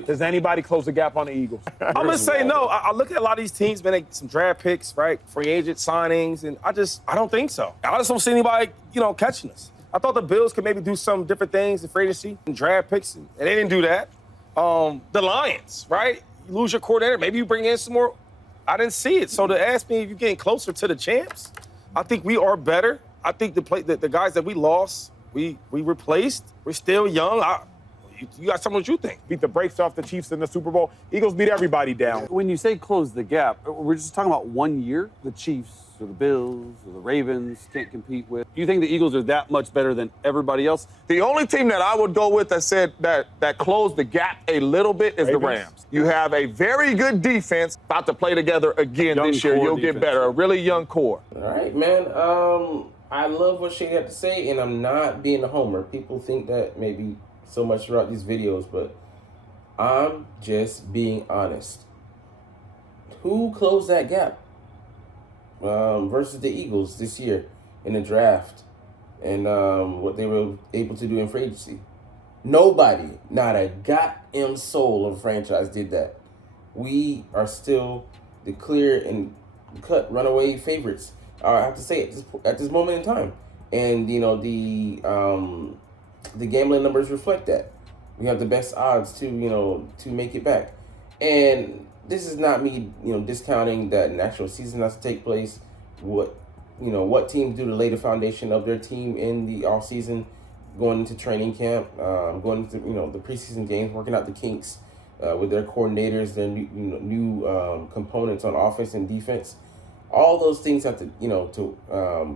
Does anybody close the gap on the Eagles? I'm gonna say no. I look at a lot of these teams, man, they some draft picks, right? Free agent signings, and I don't think so. I just don't see anybody, catching us. I thought the Bills could maybe do some different things in free agency and draft picks, and they didn't do that. The Lions, right? You lose your coordinator, maybe you bring in some more. I didn't see it. So to ask me if you're getting closer to the champs, I think we are better. I think the guys that we lost, we replaced. We're still young. You got someone what you think. Beat the brakes off the Chiefs in the Super Bowl. Eagles beat everybody down. When you say close the gap, we're just talking about 1 year? The Chiefs or the Bills or the Ravens can't compete with? Do you think the Eagles are that much better than everybody else? The only team that I would go with that said that closed the gap a little bit is the Rams. You have a very good defense about to play together again this year. You'll get better. A really young core. All right, man. I love what Shane had to say, and I'm not being a homer. People think that maybe so much throughout these videos, but I'm just being honest. Who closed that gap versus the Eagles this year in the draft and what they were able to do in free agency? Nobody, not a goddamn soul of a franchise did that. We are still the clear and cut runaway favorites. I have to say it at this moment in time, and the gambling numbers reflect that. We have the best odds to make it back. And this is not me, discounting that an actual season has to take place. What teams do to lay the foundation of their team in the off season, going into training camp, going into the preseason games, working out the kinks with their coordinators, their new components on offense and defense. All those things have to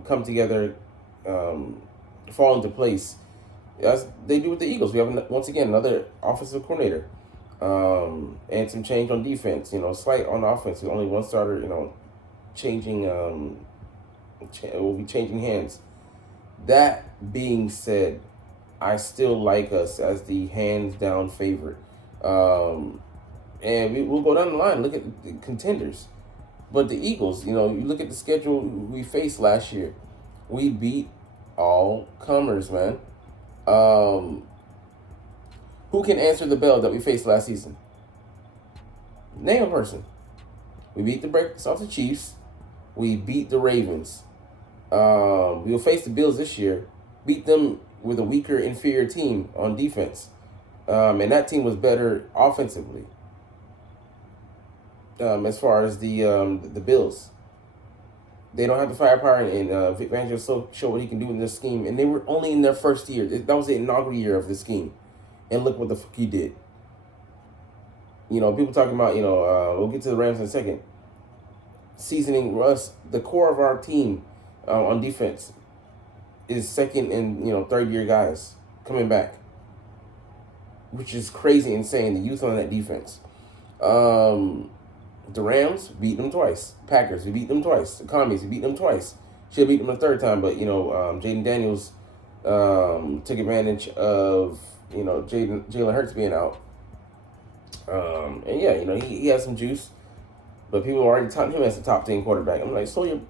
come together, fall into place. As they do with the Eagles. We have, once again, another offensive coordinator and some change on defense, slight on offense. Only one starter, changing, will be changing hands. That being said, I still like us as the hands-down favorite. And we'll go down the line, look at the contenders. But the Eagles, you look at the schedule we faced last year. We beat all comers, man. Who can answer the bell that we faced last season? Name a person. We beat the brakes off the Chiefs. We beat the Ravens. We will face the Bills this year. Beat them with a weaker, inferior team on defense. And that team was better offensively. As far as the Bills. They don't have the firepower, and Vic Fangio showed what he can do in this scheme. And they were only in their first year. That was the inaugural year of the scheme. And look what the fuck he did. People talking about, we'll get to the Rams in a second. Seasoning us, the core of our team on defense is second and, third-year guys coming back. Which is crazy insane, the youth on that defense. The Rams beat them twice. Packers, we beat them twice. The Commies, we beat them twice. Should have beat them a third time, but Jaden Daniels took advantage of Jalen Hurts being out. And yeah, he has some juice, but people are already touting him as the top 10 quarterback. I'm like, slow your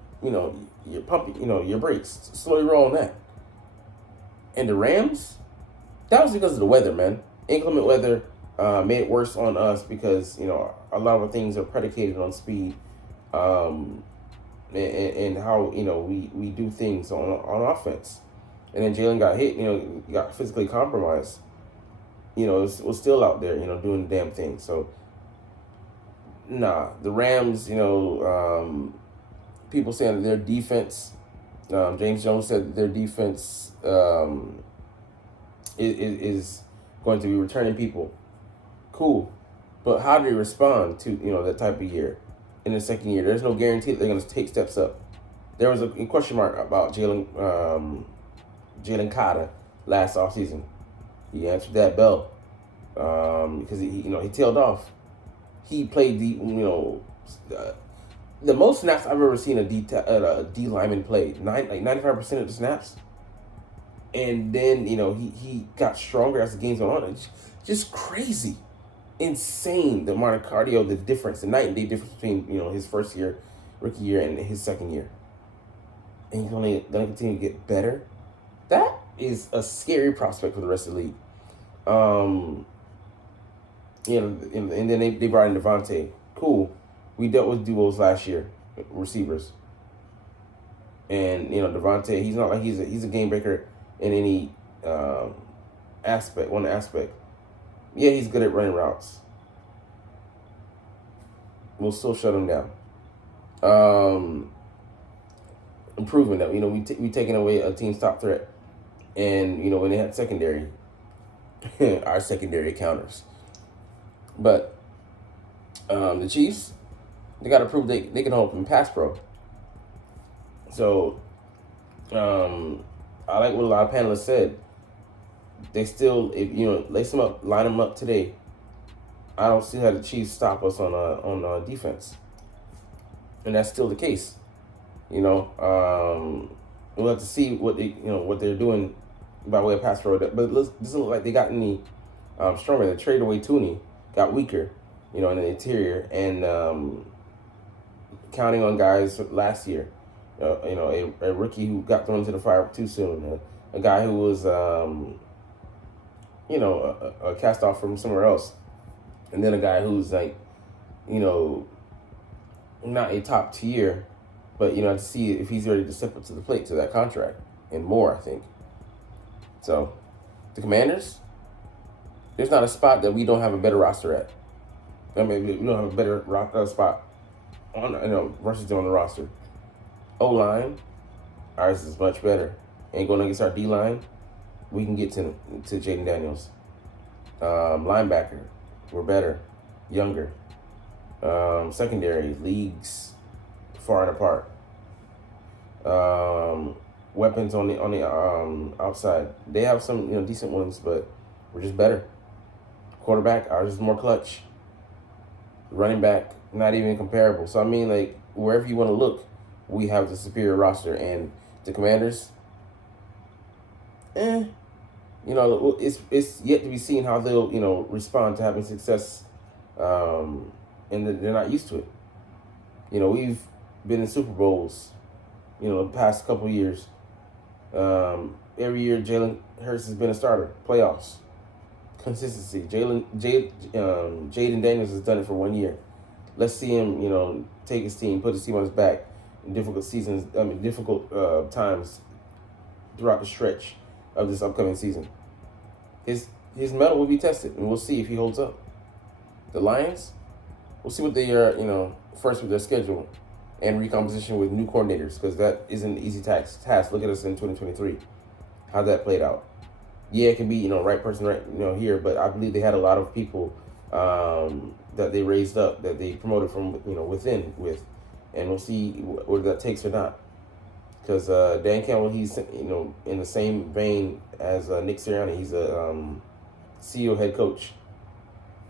pumping, your brakes. Slowly roll on that. And the Rams, that was because of the weather, man. Inclement weather made it worse on us because a lot of things are predicated on speed, and how we do things on offense. And then Jalen got hit, got physically compromised. Was still out there, doing the damn thing. So, the Rams, people saying that their defense, James Jones said that their defense is going to be returning people. Cool. But how do they respond to, that type of year in the second year? There's no guarantee that they're going to take steps up. There was a question mark about Jalen Carter last offseason. He answered that bell because he tailed off. He played the most snaps I've ever seen a D lineman play. 95% of the snaps. And then he got stronger as the games went on. It's just crazy, insane the amount of cardio, the difference, the night and day difference between his first year, rookie year, and his second year. And he's only going to continue to get better. That is a scary prospect for the rest of the league. and then they brought in Devontae. Cool. We dealt with duos last year, receivers. And Devontae, he's not like he's a game breaker in any one aspect. Yeah, he's good at running routes. We'll still shut him down. Improvement that we taking away a team's top threat, and when they had secondary, our secondary counters. But the Chiefs, they got to prove they can hold in pass pro. So I like what a lot of panelists said. They still, lace them up, line them up today. I don't see how the Chiefs stop us on defense, and that's still the case. We'll have to see what they're doing by way of pass pro. But it doesn't look like they got any stronger. They traded away Tooney, got weaker, in the interior, and counting on guys last year. A rookie who got thrown into the fire too soon. A guy who was, a cast off from somewhere else. And then a guy who's like, not a top tier, but, to see if he's ready to step up to the plate to that contract and more, I think. So, the Commanders, there's not a spot that we don't have a better roster at. I mean, we don't have a better spot versus on the roster. O-line, ours is much better. And going against our D-line, we can get to Jaden Daniels. Linebacker, we're better, younger. Secondary, leagues far and apart. Weapons on the outside, they have some decent ones, but we're just better. Quarterback, ours is more clutch. Running back, not even comparable. So I mean, like, wherever you want to look, we have the superior roster. And the Commanders, it's yet to be seen how they'll respond to having success, and they're not used to it. We've been in Super Bowls, the past couple years. Every year Jalen Hurts has been a starter. Playoffs, consistency. Jaden Daniels has done it for 1 year. Let's see him, take his team, put his team on his back in difficult times throughout the stretch of this upcoming season. His mettle will be tested, and we'll see if he holds up. The Lions, we'll see what they are, first with their schedule and recomposition with new coordinators, because that isn't an easy task. Look at us in 2023, how that played out. Yeah, it can be, right person, right, here, but I believe they had a lot of people that they raised up, that they promoted from, within with, and we'll see whether that takes or not. Because Dan Campbell, he's, in the same vein as Nick Sirianni. He's a CEO head coach.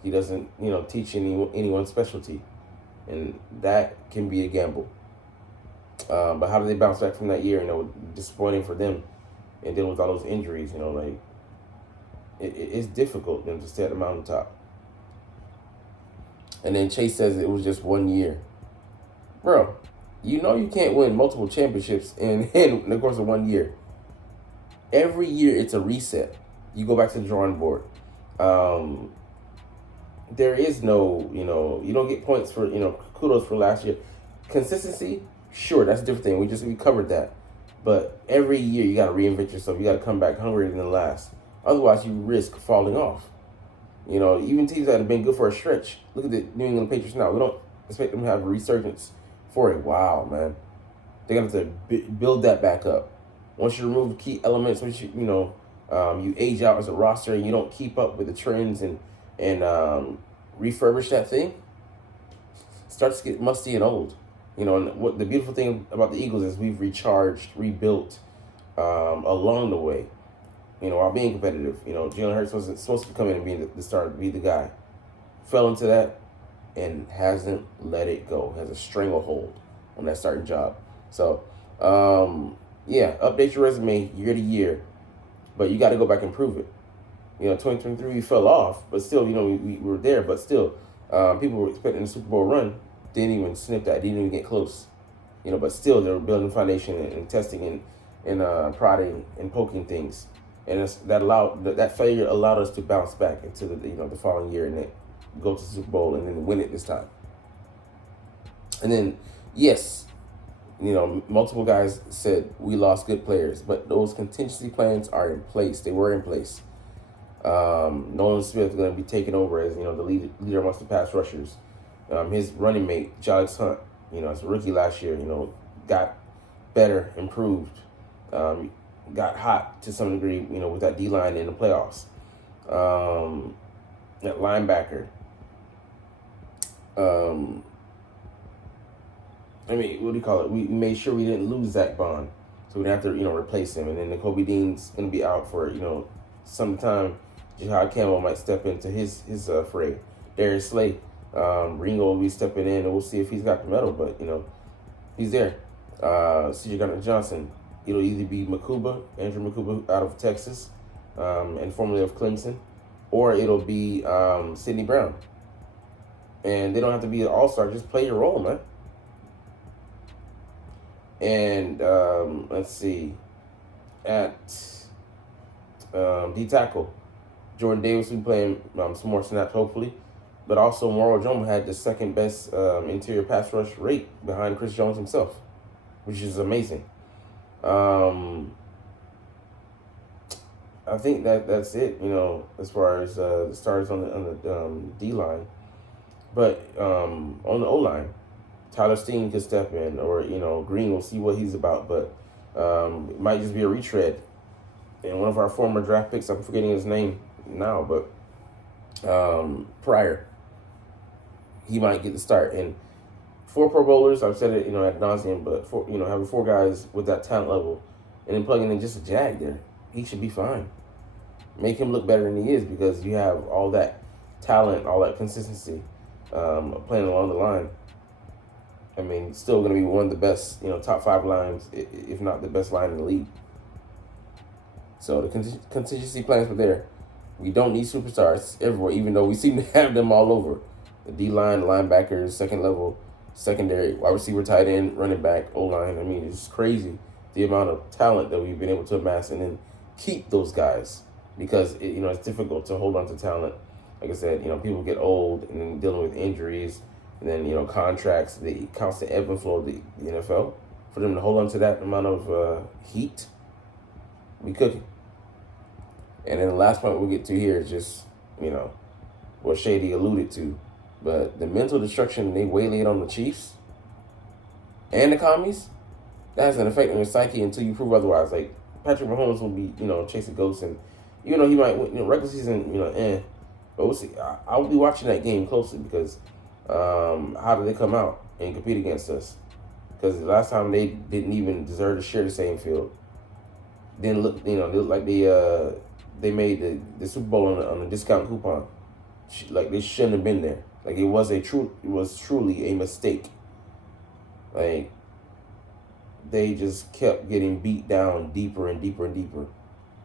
He doesn't, teach any one specialty. And that can be a gamble. But how do they bounce back from that year? Disappointing for them. And dealing with all those injuries, it's difficult to stay at the mountaintop. And then Chase says it was just 1 year. Bro, you can't win multiple championships in the course of 1 year. Every year it's a reset. You go back to the drawing board. There is no, you don't get points for, kudos for last year. Consistency, sure, that's a different thing. We covered that. But every year you got to reinvent yourself. You got to come back hungrier than last. Otherwise, you risk falling off. Even teams that have been good for a stretch. Look at the New England Patriots now. We don't expect them to have a resurgence for a while, man. They're going to have to build that back up. Once you remove key elements, once you age out as a roster and you don't keep up with the trends and refurbish that thing, it starts to get musty and old. And what the beautiful thing about the Eagles is we've recharged, rebuilt along the way, while being competitive. Jalen Hurts wasn't supposed to come in and be the starter, be the guy. Fell into that and hasn't let it go. Has a stranglehold on that starting job. So, update your resume year to year, but you got to go back and prove it. 2023 we fell off, but still, we were there, but still, people were expecting a Super Bowl run. Didn't even snip that. Didn't even get close. But still, they were building foundation and testing and prodding and poking things, and that failure allowed us to bounce back into the following year, and go to the Super Bowl and then win it this time. And then, yes, multiple guys said we lost good players, but those contingency plans are in place. They were in place. Nolan Smith is going to be taking over as, the leader amongst the pass rushers. His running mate, Alex Hunt, as a rookie last year, got better, improved, got hot to some degree, with that D-line in the playoffs. That linebacker. What do you call it? We made sure we didn't lose Zach Bond, so we didn't have to, replace him. And then Kobe Dean's going to be out for, sometime. Jihad Campbell might step into his fray. Darius Slay, Ringo will be stepping in, and we'll see if he's got the medal. But he's there. C.J. Gardner-Johnson. It'll either be Andrew Makuba out of Texas, and formerly of Clemson, or it'll be Sidney Brown. And they don't have to be an all-star. Just play your role, man. And let's see, at D-tackle, Jordan Davis will be playing some more snaps, hopefully. But also, Moro Jomo had the second best interior pass rush rate behind Chris Jones himself, which is amazing. I think that's it, as far as the starters on the D-line. But on the O-line, Tyler Steen could step in, or, Green, will see what he's about. But it might just be a retread. And one of our former draft picks, I'm forgetting his name now, but Pryor, he might get the start. And 4 Pro Bowlers, I've said it, ad nauseum, but having 4 guys with that talent level and then plugging in just a Jag there, he should be fine. Make him look better than he is, because you have all that talent, all that consistency playing along the line. Still going to be one of the best, top 5 lines, if not the best line in the league. So the contingency plans were there. We don't need superstars everywhere, even though we seem to have them all over. The D-line, the linebackers, second level, secondary, wide receiver, tight end, running back, O-line. It's crazy the amount of talent that we've been able to amass and then keep those guys, because it's difficult to hold on to talent. Like I said, people get old and then dealing with injuries, and then contracts, the constant ebb and flow of the NFL. For them to hold on to that amount of heat, we cooking. And then the last point we'll get to here is just, what Shady alluded to. But the mental destruction they waylaid on the Chiefs and the commies, that has an effect on your psyche until you prove otherwise. Like, Patrick Mahomes will be, chasing ghosts, and even though he might win, regular season, but we'll see. I'll be watching that game closely, because how did they come out and compete against us? Because the last time they didn't even deserve to share the same field. Didn't look, they looked like they made the Super Bowl on a discount coupon. Like, they shouldn't have been there. Like, it was truly a mistake. Like, they just kept getting beat down deeper and deeper and deeper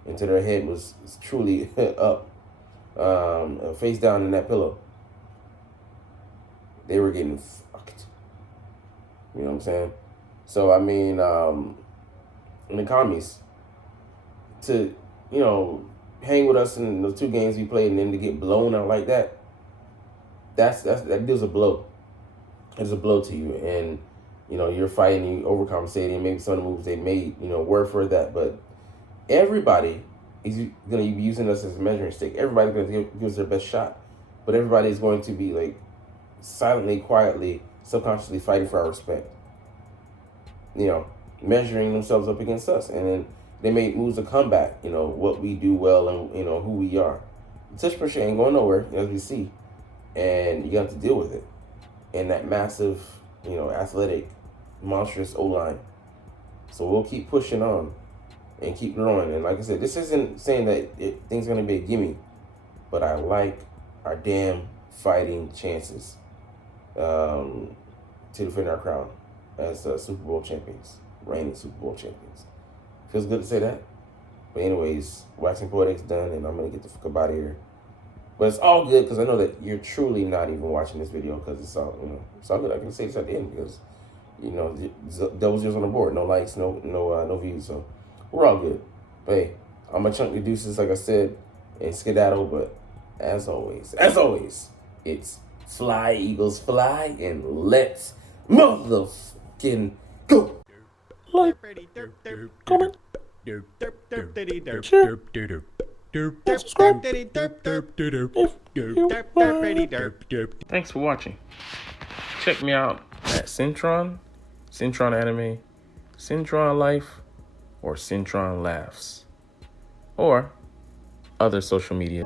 until their head was truly up, face down in that pillow. They were getting fucked. You know what I'm saying? So, in the commies, to, hang with us in those 2 games we played and then to get blown out like that, that deals a blow. It's a blow to you. And, you're fighting, you overcompensating, maybe some of the moves they made, were for that. But everybody is going to be using us as a measuring stick. Everybody's going to give us their best shot. But everybody is going to be, like, silently, quietly, subconsciously fighting for our respect. Measuring themselves up against us. And then they made moves to combat, what we do well and, who we are. The touch pressure ain't going nowhere, as we see. And you have to deal with it. And that massive, athletic, monstrous O-line. So we'll keep pushing on and keep growing. And like I said, this isn't saying that things are going to be a gimme. But I like our damn fighting chances to defend our crown as Super Bowl champions, reigning Super Bowl champions. Feels good to say that. But anyways, waxing poetic's done, and I'm going to get the fuck up out of here. But it's all good, because I know that you're truly not even watching this video, because it's all, it's all good. I can say this at the end, because, double zeros on the board. No likes, no views. So we're all good. But hey, I'm going to chunk the deuces, like I said, and skedaddle. But as always, It's fly, Eagles, fly, and let's motherfucking go. Comment. Thanks for watching. Check me out at Cintron, Cintron Anime, Cintron Life, or Cintron Laughs, or other social media.